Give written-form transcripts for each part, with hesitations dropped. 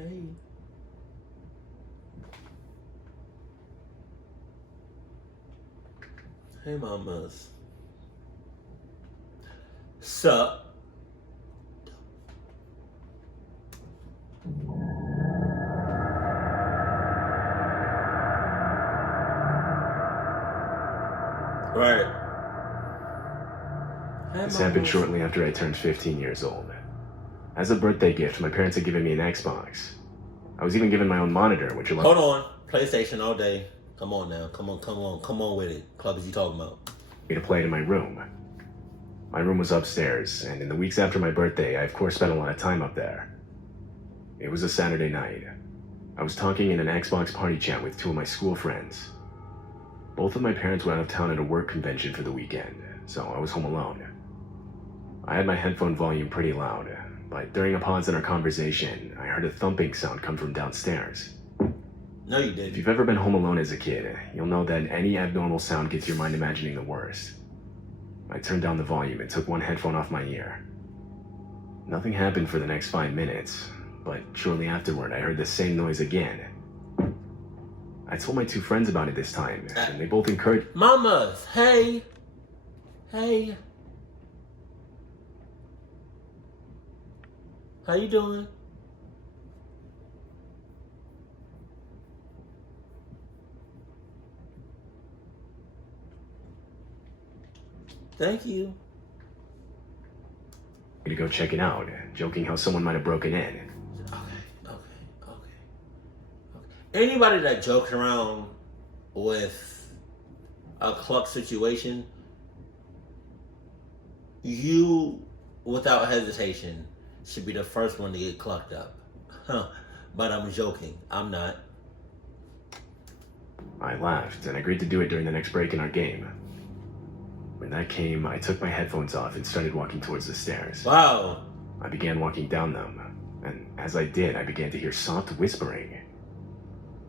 Hey. Hey, mamas. Sup? Right. Hey, This happened mamas. shortly after I turned 15 years old. As a birthday gift, my parents had given me an Xbox. I was even given my own monitor, which allowed Hold on. PlayStation all day. Come on now. Come on with it. Club is you talking about? me to play it in my room. My room was upstairs, and in the weeks after my birthday, I of course spent a lot of time up there. It was a Saturday night. I was talking in an Xbox party chat with two of my school friends. Both of my parents were out of town at a work convention for the weekend, so I was home alone. I had my headphone volume pretty loud, but during a pause in our conversation, I heard a thumping sound come from downstairs. No, you didn't. If you've ever been home alone as a kid, you'll know that any abnormal sound gets your mind imagining the worst. I turned down the volume and took one headphone off my ear. Nothing happened for the next 5 minutes, but shortly afterward I heard the same noise again. I told my two friends about it this time, and they both encouraged... Mamas, hey. Hey. How you doing? Thank you. to go check it out, joking how someone might have broken in. Okay. Anybody that jokes around with a cluck situation, you, without hesitation, should be the first one to get clucked up. But I'm joking. I'm not. I laughed and agreed to do it during the next break in our game. When that came, I took my headphones off and started walking towards the stairs. Wow. I began walking down them, and as I did, I began to hear soft whispering.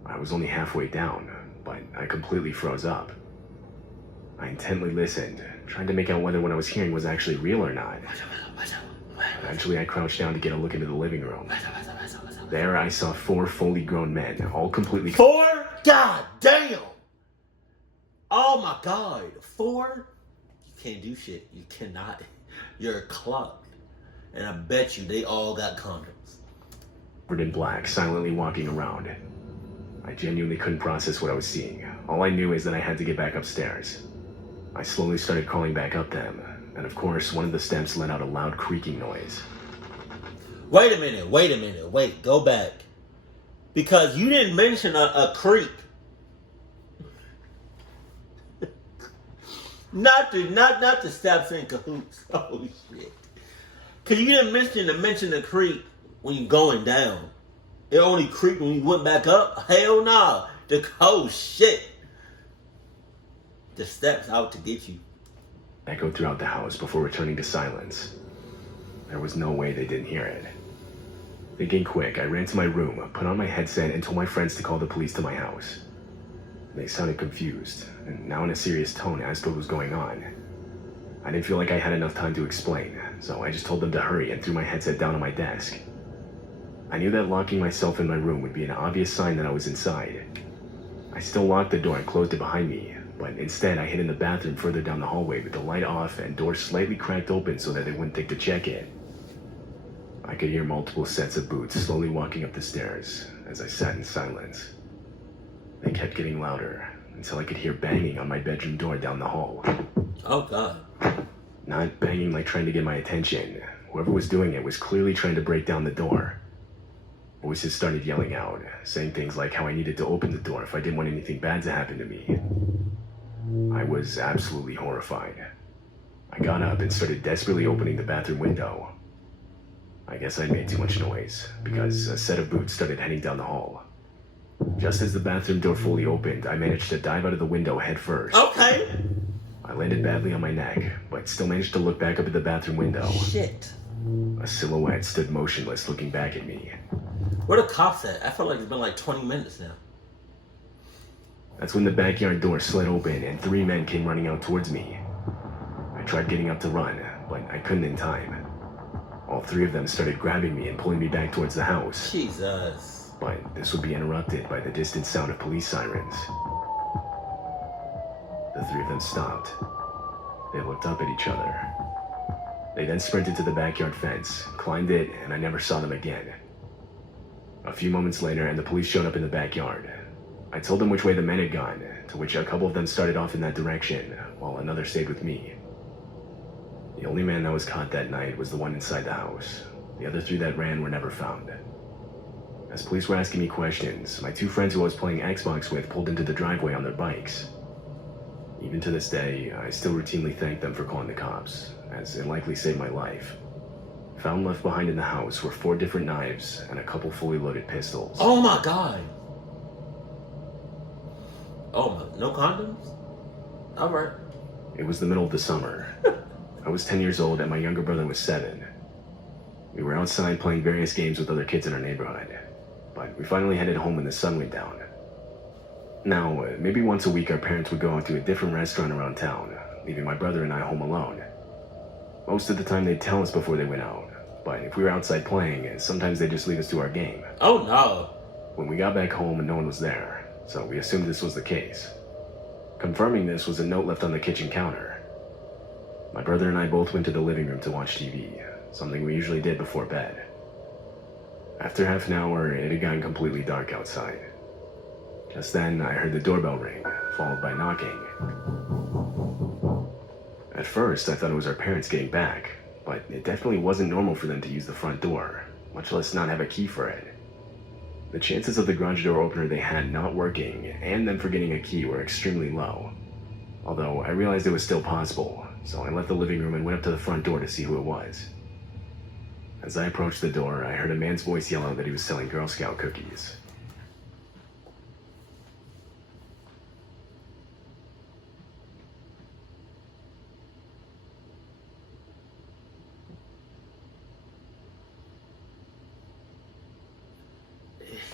I was only halfway down, but I completely froze up. I intently listened, trying to make out whether what I was hearing was actually real or not. Eventually, I crouched down to get a look into the living room. There, I saw 4 fully grown men, all completely... 4? God damn! Oh my God. 4? You can't do shit. You cannot. You're clocked. And I bet you they all got condoms. Covered in black, silently walking around. I genuinely couldn't process what I was seeing. All I knew is that I had to get back upstairs. I slowly started crawling back up them, and of course, one of the steps let out a loud creaking noise. Wait a minute. Go back. Because you didn't mention a creak. Not the steps in cahoots. Oh shit. Cause you didn't mention the creak when you're going down. It only creaked when you went back up. Hell no. Oh shit. The steps out to get you. Echoed throughout the house before returning to silence. There was no way they didn't hear it. Thinking quick, I ran to my room, put on my headset, and told my friends to call the police to my house. They sounded confused, and now in a serious tone asked what was going on. I didn't feel like I had enough time to explain, so I just told them to hurry and threw my headset down on my desk. I knew that locking myself in my room would be an obvious sign that I was inside. I still locked the door and closed it behind me, but instead I hid in the bathroom further down the hallway with the light off and door slightly cracked open so that they wouldn't think to check it. I could hear multiple sets of boots slowly walking up the stairs as I sat in silence. They kept getting louder until I could hear banging on my bedroom door down the hall. Oh God. Not banging like trying to get my attention. Whoever was doing it was clearly trying to break down the door. Voices started yelling out, saying things like how I needed to open the door if I didn't want anything bad to happen to me. I was absolutely horrified. I got up and started desperately opening the bathroom window. I guess I made too much noise, because a set of boots started heading down the hall. Just as the bathroom door fully opened, I managed to dive out of the window head first. Okay. I landed badly on my neck, but still managed to look back up at the bathroom window. Shit. A silhouette stood motionless looking back at me. Where the cops at? I feel like it's been like 20 minutes now. That's when the backyard door slid open and 3 men came running out towards me. I tried getting up to run, but I couldn't in time. All three of them started grabbing me and pulling me back towards the house. Jesus. But this would be interrupted by the distant sound of police sirens. The three of them stopped. They looked up at each other. They then sprinted to the backyard fence, climbed it, and I never saw them again. A few moments later, and the police showed up in the backyard. I told them which way the men had gone, to which a couple of them started off in that direction, while another stayed with me. The only man that was caught that night was the one inside the house. The other three that ran were never found. As police were asking me questions, my two friends who I was playing Xbox with pulled into the driveway on their bikes. Even to this day, I still routinely thank them for calling the cops, as it likely saved my life. Found left behind in the house were 4 different knives and a couple fully loaded pistols. Oh my God. Oh my, no condoms? Alright. It was the middle of the summer. I was 10 years old and my younger brother was 7. We were outside playing various games with other kids in our neighborhood, but we finally headed home when the sun went down. Now, maybe once a week our parents would go out to a different restaurant around town, leaving my brother and I home alone. Most of the time they'd tell us before they went out, but if we were outside playing, sometimes they'd just leave us to our game. Oh no. When we got back home, no one was there, so we assumed this was the case. Confirming this was a note left on the kitchen counter. My brother and I both went to the living room to watch TV, something we usually did before bed. After half an hour, it had gotten completely dark outside. Just then, I heard the doorbell ring, followed by knocking. At first, I thought it was our parents getting back, but it definitely wasn't normal for them to use the front door, much less not have a key for it. The chances of the garage door opener they had not working and them forgetting a key were extremely low. Although I realized it was still possible, so I left the living room and went up to the front door to see who it was. As I approached the door, I heard a man's voice yell out that he was selling Girl Scout cookies.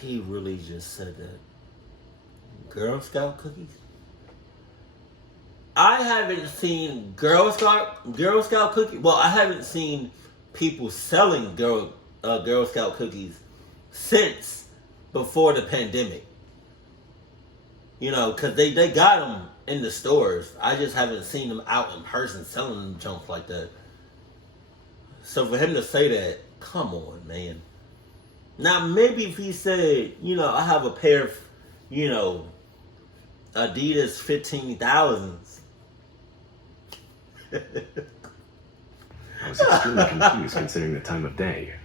He really just said that. Girl Scout cookies? I haven't seen Girl Scout cookies. Well, I haven't seen people selling Girl Scout cookies since before the pandemic. You know, because they got them in the stores. I just haven't seen them out in person selling them junk like that. So for him to say that, come on, man. Now, maybe if he said, you know, I have a pair of, you know, Adidas 15,000s. I was extremely confused considering the time of day.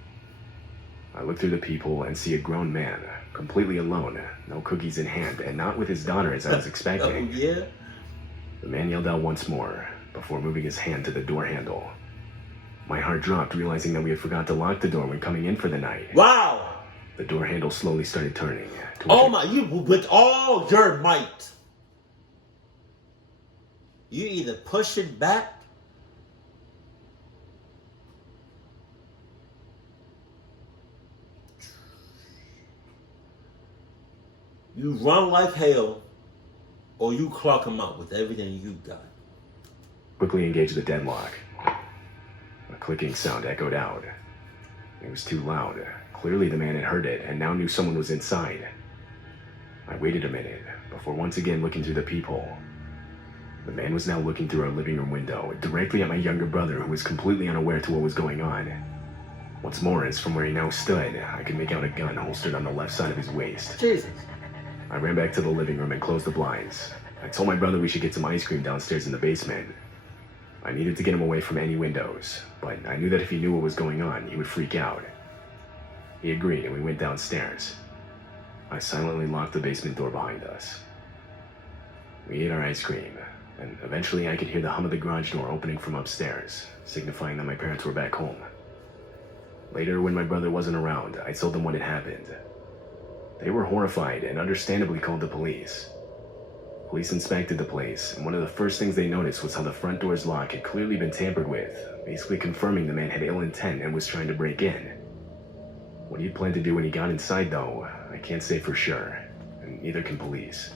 I look through the people and see a grown man, completely alone, no cookies in hand, and not with his daughter as I was expecting. Oh, yeah? The man yelled out once more, before moving his hand to the door handle. My heart dropped, realizing that we had forgot to lock the door when coming in for the night. Wow! The door handle slowly started turning. Oh my, you, with all your might. You either push it back you run like hell, or you clock him out with everything you got. Quickly engaged the deadlock. A clicking sound echoed out. It was too loud. Clearly the man had heard it and now knew someone was inside. I waited a minute before once again looking through the peephole. The man was now looking through our living room window, directly at my younger brother, who was completely unaware to what was going on. What's more is, from where he now stood, I could make out a gun holstered on the left side of his waist. Jesus. I ran back to the living room and closed the blinds. I told my brother we should get some ice cream downstairs in the basement. I needed to get him away from any windows, but I knew that if he knew what was going on, he would freak out. He agreed, and we went downstairs. I silently locked the basement door behind us. We ate our ice cream, and eventually I could hear the hum of the garage door opening from upstairs, signifying that my parents were back home. Later, when my brother wasn't around, I told them what had happened. They were horrified and understandably called the police. Police inspected the place, and one of the first things they noticed was how the front door's lock had clearly been tampered with, basically confirming the man had ill intent and was trying to break in. What he planned to do when he got inside, though, I can't say for sure, and neither can police.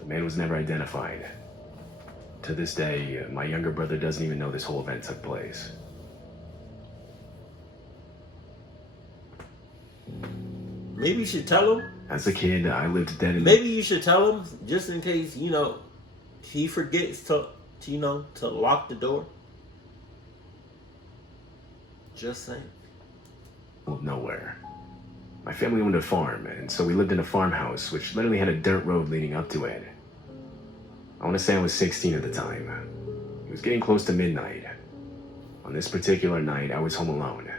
The man was never identified. To this day, my younger brother doesn't even know this whole event took place. Maybe you should tell him. As a kid, I lived dead in... Maybe you should tell him, just in case, he forgets to lock the door. Just saying. Of nowhere. My family owned a farm, and so we lived in a farmhouse, which literally had a dirt road leading up to it. I want to say I was 16 at the time. It was getting close to midnight. On this particular night, I was home alone.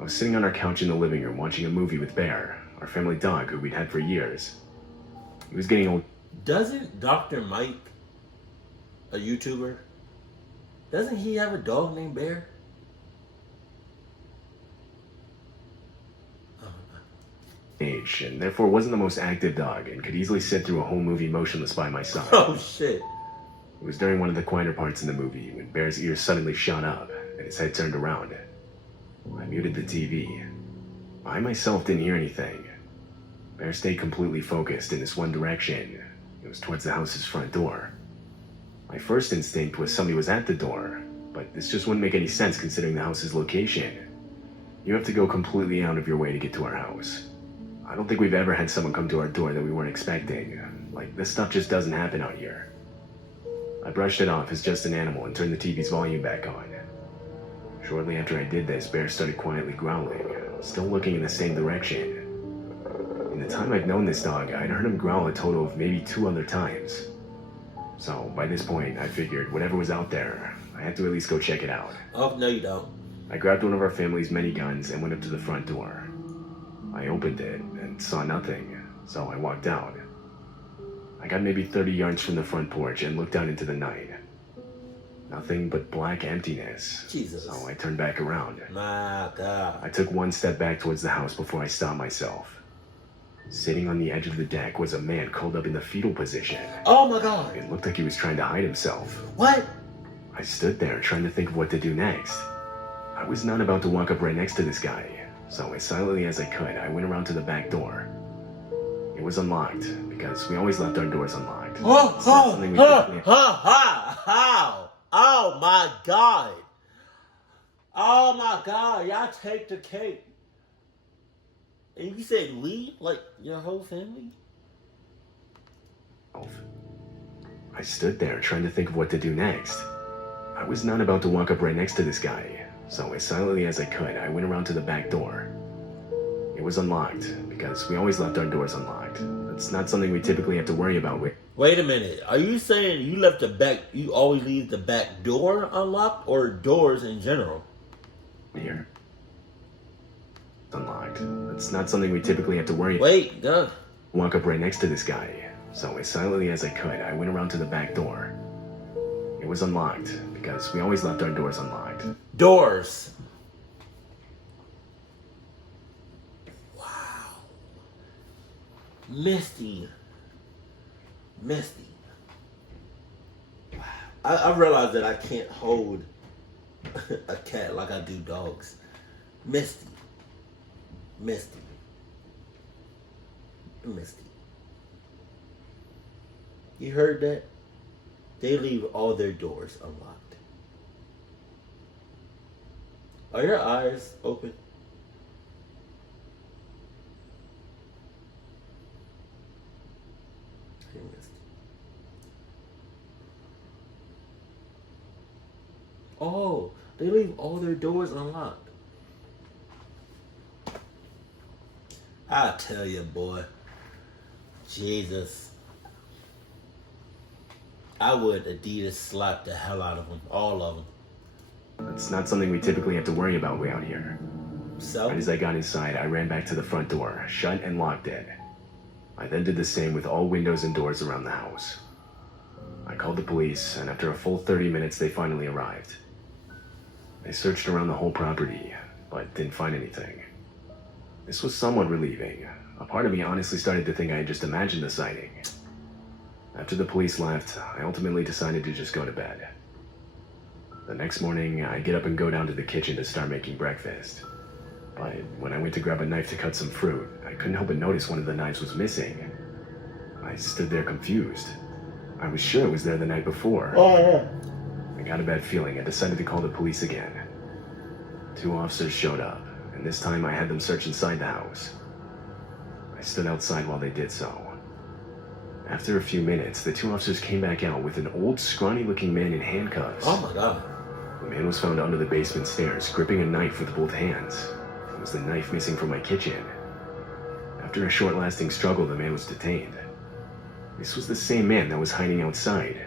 I was sitting on our couch in the living room watching a movie with Bear, our family dog who we'd had for years. He was getting old. Doesn't Dr. Mike, a YouTuber, doesn't he have a dog named Bear? Age, and therefore wasn't the most active dog and could easily sit through a whole movie motionless by my side. Oh shit. It was during one of the quieter parts in the movie when Bear's ears suddenly shot up and his head turned around. I muted the TV. I myself didn't hear anything. Bear stayed completely focused in this one direction. It was towards the house's front door. My first instinct was somebody was at the door, but this just wouldn't make any sense considering the house's location. You have to go completely out of your way to get to our house. I don't think we've ever had someone come to our door that we weren't expecting. Like, this stuff just doesn't happen out here. I brushed it off as just an animal and turned the TV's volume back on. Shortly after I did this, Bear started quietly growling, still looking in the same direction. In the time I've known this dog, I'd heard him growl a total of maybe 2 other times. So, by this point, I figured whatever was out there, I had to at least go check it out. Oh, no you don't. I grabbed one of our family's many guns and went up to the front door. I opened it and saw nothing, so I walked out. I got maybe 30 yards from the front porch and looked out into the night. Nothing but black emptiness. Jesus. So I turned back around. My God. I took one step back towards the house before I stopped myself. Sitting on the edge of the deck was a man curled up in the fetal position. Oh my God. It looked like he was trying to hide himself. What? I stood there trying to think of what to do next. I was not about to walk up right next to this guy, so as silently as I could, I went around to the back door. It was unlocked, because we always left our doors unlocked. Oh my God. Oh my God. Y'all take the cake. And you said we? Like your whole family? I stood there trying to think of what to do next. I was not about to walk up right next to this guy, so as silently as I could, I went around to the back door. It was unlocked, because we always left our doors unlocked. It's not something we typically have to worry about with. Wait a minute. Are you saying you always leave the back door unlocked, or doors in general? Here. Unlocked. It's not something we typically have to worry about. Wait, duh. Walk up right next to this guy, so as silently as I could, I went around to the back door. It was unlocked, because we always left our doors unlocked. Doors. Wow. Misty. Wow. I realized that I can't hold a cat like I do dogs. Misty. You heard that? They leave all their doors unlocked. Are your eyes open? Hey, Misty. Oh, they leave all their doors unlocked. I tell you, boy. Jesus. I would Adidas slap the hell out of them. All of them. It's not something we typically have to worry about way out here. So? Right as I got inside, I ran back to the front door, shut and locked it. I then did the same with all windows and doors around the house. I called the police, and after a full 30 minutes, they finally arrived. They searched around the whole property, but didn't find anything. This was somewhat relieving. A part of me honestly started to think I had just imagined the sighting. After the police left, I ultimately decided to just go to bed. The next morning, I get up and go down to the kitchen to start making breakfast. But when I went to grab a knife to cut some fruit, I couldn't help but notice one of the knives was missing. I stood there confused. I was sure it was there the night before. Oh, yeah. I got a bad feeling and decided to call the police again. 2 officers showed up, and this time I had them search inside the house. stood outside while they did so. After a few minutes, the two officers came back out with an old, scrawny-looking man in handcuffs. Oh my God. The man was found under the basement stairs, gripping a knife with both hands. It was the knife missing from my kitchen. After a short-lasting struggle, the man was detained. This was the same man that was hiding outside.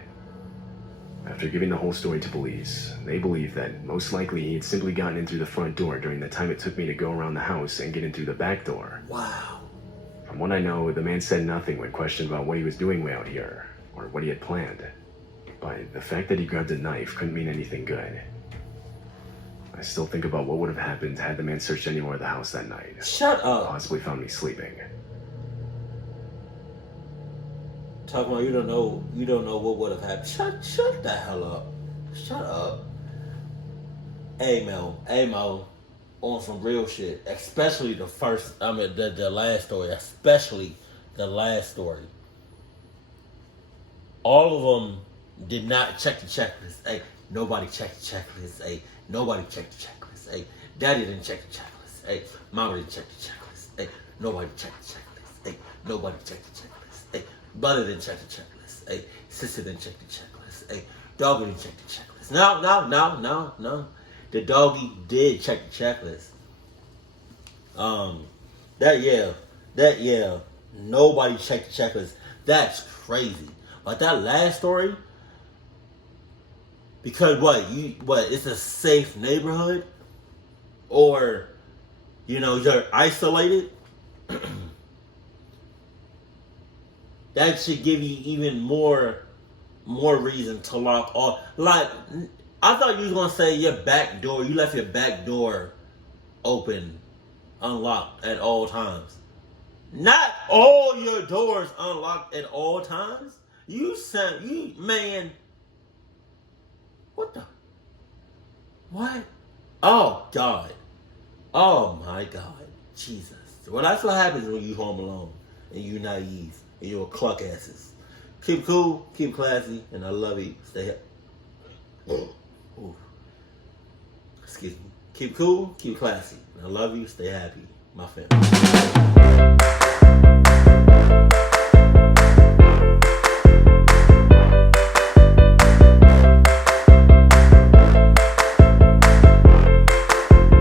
After giving the whole story to police, they believe that most likely he had simply gotten in through the front door during the time it took me to go around the house and get in through the back door. Wow. From what I know, the man said nothing when questioned about what he was doing way out here, or what he had planned. But the fact that he grabbed a knife couldn't mean anything good. I still think about what would have happened had the man searched anywhere in the house that night. Shut up. Possibly found me sleeping. Talking about you don't know what would have happened. Shut the hell up. Shut up. Hey Mo, on some real shit. Especially the last story. Especially the last story. All of them did not check the checklist. Hey, nobody checked the checklist. Hey, nobody checked the checklist. Hey, daddy didn't check the checklist. Hey, mama didn't check the checklist. Hey, nobody checked the checklist. Hey, nobody checked the checklist. Hey, brother didn't check the checklist. Hey, sister didn't check the checklist. Hey, doggy didn't check the checklist. No. The doggy did check the checklist. Nobody checked the checklist. That's crazy. But that last story, because it's a safe neighborhood, or you're isolated. That should give you even more reason to lock all. Like, I thought you was gonna say your back door. You left your back door open, unlocked at all times. Not all your doors unlocked at all times. Man. What the? What? Oh God. Oh my God. Jesus. Well, that's what happens when you home alone and you naive and you're cluck asses. Keep cool, keep classy, and I love you. Stay up. Ooh. Excuse me. Keep cool, keep classy. I love you, stay happy. My family.